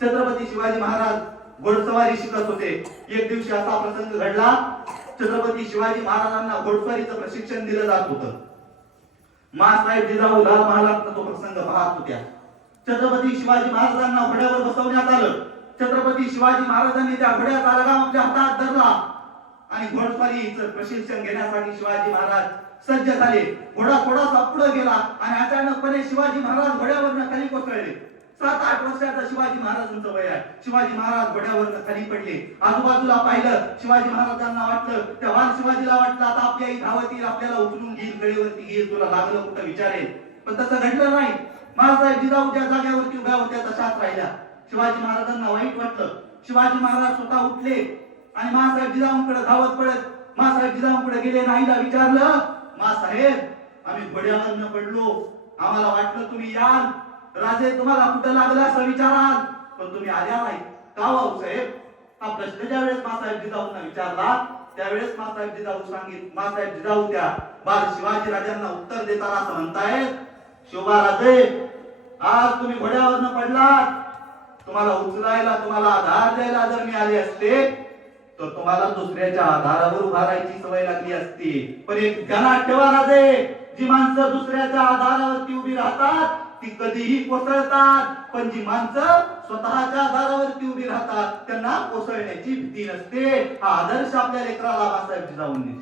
छत्रपती शिवाजी महाराज घोडसवारी शिकत होते. एक दिवशी असा प्रसंग घडला, छत्रपती शिवाजी महाराजांना घोडसवारीचं प्रशिक्षण दिलं जात होतं. मासाहेब जिजाऊ लाल महालात तो प्रसंग पाहत होत्या. छत्रपती शिवाजी महाराजांना घोड्यावर बसवण्यात आलं. छत्रपती शिवाजी महाराजांनी त्या घोड्याचा लगाम आपल्या हातात धरला आणि घोडस्वारीचं प्रशिक्षण घेण्यासाठी शिवाजी महाराज सज्ज झाले. घोडा थोडासा पुढे गेला आणि अचानकपणे शिवाजी महाराज घोड्यावरनं खाली कोसळले. 7-8 वर्षाचा शिवाजी महाराजांचं वय आहे. शिवाजी महाराज घोड्यावरनं खाली पडले. आजूबाजूला पाहिलं. शिवाजी महाराजांना वाटलं, त्या वार शिवाजीला वाटलं आता आपल्या ही धावत येईल, आपल्याला उचलून घेईल, कडेवरती घेईल, तुला लागलं कुठं विचारेल. पण तसं घडलं नाही. महाराज जिजाऊ ज्या जागेवरती उभ्या होत्या तशाच राहिल्या. शिवाजी महाराजांना वाईट वाटलं. शिवाजी महाराज स्वतः उठले आणि मासाहेब जिजाऊंकडे धावत पडत मासाहेब जिजाऊंकडे गेले. नाहीला विचारलं, मासाहेब आम्ही घोड्यावरनं पडलो, आम्हाला वाटलं तुम्ही याल, राजे तुम्हाला कुठं लागलं असं विचाराल, पण तुम्ही आल्या नाही का भाऊसाहेब? हा प्रश्न ज्यावेळेस मासाहेब जिजाऊंना विचारला त्यावेळेस मासाहेब जिजाऊ त्या बाल शिवाजी राजांना उत्तर देताना असं म्हणतायत, शोभा राजे आज तुम्ही घोड्यावरनं पडलात, तुम्हाला उचलायला तुम्हाला आधार द्यायला जर मी आले असते तर तुम्हाला दुसऱ्याच्या आधारावर उभा राहायची सवय लागली असती. पण एक ध्यानात ठेवा राजे, जी माणसं दुसऱ्याच्या आधारावरती उभी राहतात ती कधीही कोसळतात, पण जी माणसं स्वतःच्या आधारावरती उभी राहतात त्यांना कोसळण्याची भीती नसते. हा आदर्श आपल्या लेकराला मासाहेब जिजाऊंनी